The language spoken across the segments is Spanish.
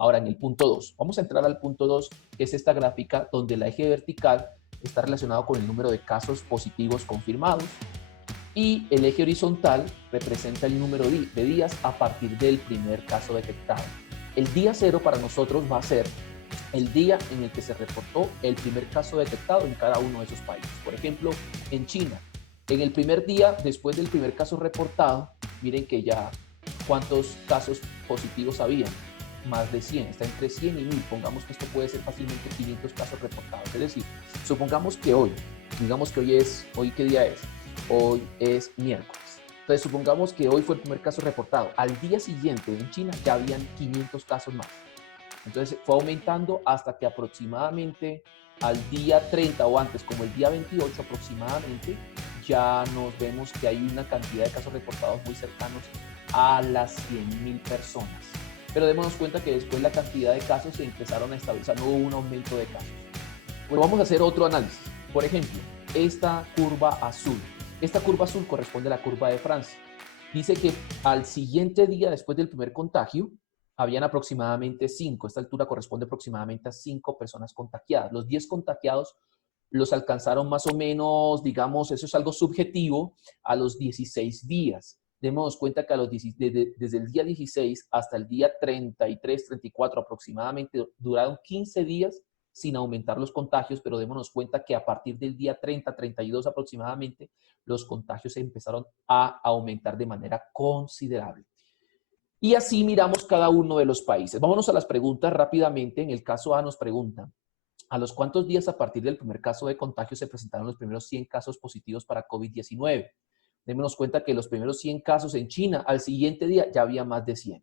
Ahora, en el punto 2, vamos a entrar al punto 2, que es esta gráfica donde el eje vertical está relacionado con el número de casos positivos confirmados y el eje horizontal representa el número de días a partir del primer caso detectado. El día 0 para nosotros va a ser el día en el que se reportó el primer caso detectado en cada uno de esos países. Por ejemplo, en China, en el primer día después del primer caso reportado, miren que ya cuántos casos positivos había, más de 100, está entre 100 y 1000. Pongamos que esto puede ser fácilmente 500 casos reportados. Es decir, supongamos que hoy, digamos que hoy ¿qué día es? Hoy es miércoles. Entonces, supongamos que hoy fue el primer caso reportado. Al día siguiente en China ya habían 500 casos más. Entonces fue aumentando hasta que aproximadamente al día 30 o antes, como el día 28 aproximadamente, ya nos vemos que hay una cantidad de casos reportados muy cercanos a las 100.000 personas. Pero démonos cuenta que después la cantidad de casos se empezaron a estabilizar, no hubo un aumento de casos. Bueno, vamos a hacer otro análisis. Por ejemplo, esta curva azul. Esta curva azul corresponde a la curva de Francia. Dice que al siguiente día después del primer contagio, habían aproximadamente 5. Esta altura corresponde aproximadamente a 5 personas contagiadas. Los 10 contagiados los alcanzaron más o menos, digamos, eso es algo subjetivo, a los 16 días. Démonos cuenta que desde el día 16 hasta el día 33, 34 aproximadamente, duraron 15 días sin aumentar los contagios, pero démonos cuenta que a partir del día 30, 32 aproximadamente, los contagios empezaron a aumentar de manera considerable. Y así miramos cada uno de los países. Vámonos a las preguntas rápidamente. En el caso A nos preguntan, ¿a los cuántos días a partir del primer caso de contagio se presentaron los primeros 100 casos positivos para COVID-19? Démonos cuenta que los primeros 100 casos en China, al siguiente día ya había más de 100.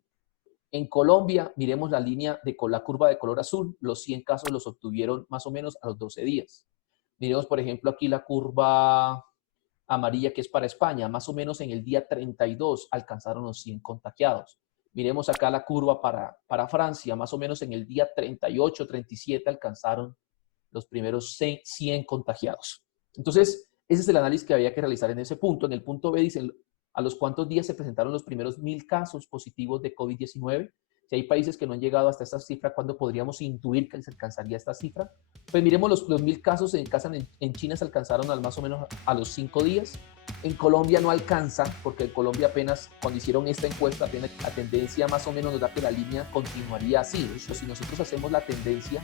En Colombia, miremos la línea de la curva de color azul, los 100 casos los obtuvieron más o menos a los 12 días. Miremos, por ejemplo, aquí la curva amarilla que es para España, más o menos en el día 32 alcanzaron los 100 contagiados. Miremos acá la curva para Francia, más o menos en el día 38, 37 alcanzaron los primeros 100 contagiados. Entonces, ese es el análisis que había que realizar en ese punto. En el punto B dicen, ¿a los cuántos días se presentaron los primeros 1000 casos positivos de COVID-19? Si hay países que no han llegado hasta esta cifra, ¿cuándo podríamos intuir que se alcanzaría esta cifra? Pues miremos los 1000 casos en China se alcanzaron al más o menos a los 5 días. En Colombia no alcanza, porque en Colombia apenas cuando hicieron esta encuesta, apenas la tendencia más o menos nos da que la línea continuaría así. O sea, si nosotros hacemos la tendencia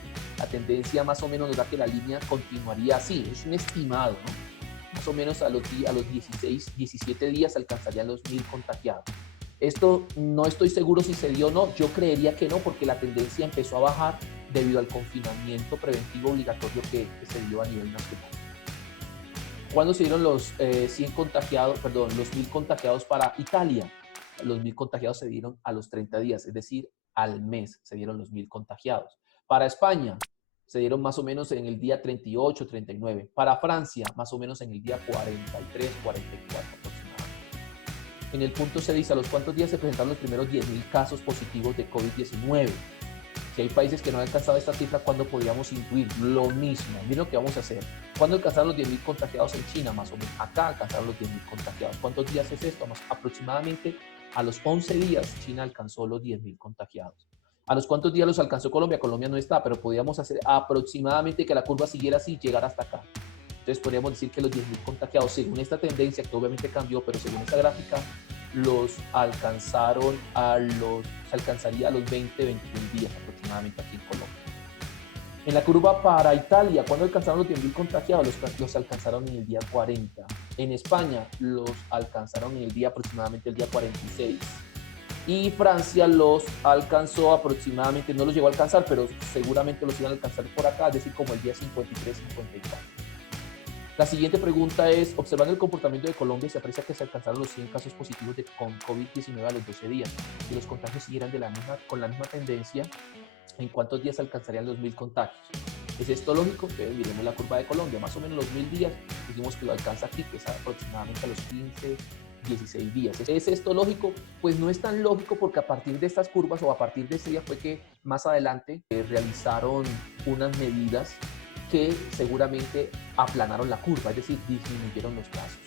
más o menos nos da que la línea continuaría así. Es un estimado, ¿no? Más o menos a los 16, 17 días alcanzarían los 1000 contagiados. Esto no estoy seguro si se dio o no, yo creería que no, porque la tendencia empezó a bajar debido al confinamiento preventivo obligatorio que se dio a nivel nacional. ¿Cuándo se dieron los 100 contagiados, los 1000 contagiados para Italia? Los 1000 contagiados se dieron a los 30 días, es decir, al mes se dieron los 1000 contagiados. Para España, se dieron más o menos en el día 38, 39. Para Francia, más o menos en el día 43, 44 aproximadamente. En el punto C dice, ¿a los cuántos días se presentaron los primeros 10.000 casos positivos de COVID-19? Si hay países que no han alcanzado esta cifra, ¿cuándo podríamos intuir? Lo mismo. Miren lo que vamos a hacer. ¿Cuándo alcanzaron los 10.000 contagiados en China? Más o menos. Acá alcanzaron los 10.000 contagiados. ¿Cuántos días es esto? Aproximadamente a los 11 días China alcanzó los 10.000 contagiados. ¿A los cuántos días los alcanzó Colombia? Colombia no está, pero podríamos hacer aproximadamente que la curva siguiera así, llegar hasta acá. Entonces podríamos decir que los 10.000 contagiados, según esta tendencia, que obviamente cambió, pero según esta gráfica, se alcanzaría a los 20, 21 días aproximadamente aquí en Colombia. En la curva para Italia, ¿cuándo alcanzaron los 10.000 contagiados? Los alcanzaron en el día 40. En España los alcanzaron en el día aproximadamente el día 46. Y Francia los alcanzó aproximadamente, no los llegó a alcanzar, pero seguramente los iban a alcanzar por acá, es decir, como el día 53, 54. La siguiente pregunta es, observando el comportamiento de Colombia, se aprecia que se alcanzaron los 100 casos positivos con COVID-19 a los 12 días. Si los contagios siguieran con la misma tendencia, ¿en cuántos días alcanzarían los 1000 contagios? ¿Es esto lógico? Entonces, miremos la curva de Colombia, más o menos los 1000 días, dijimos que lo alcanza aquí, que es aproximadamente a los 15, 16 días. ¿Es esto lógico? Pues no es tan lógico porque a partir de estas curvas o a partir de ese día fue que más adelante realizaron unas medidas que seguramente aplanaron la curva, es decir, disminuyeron los casos.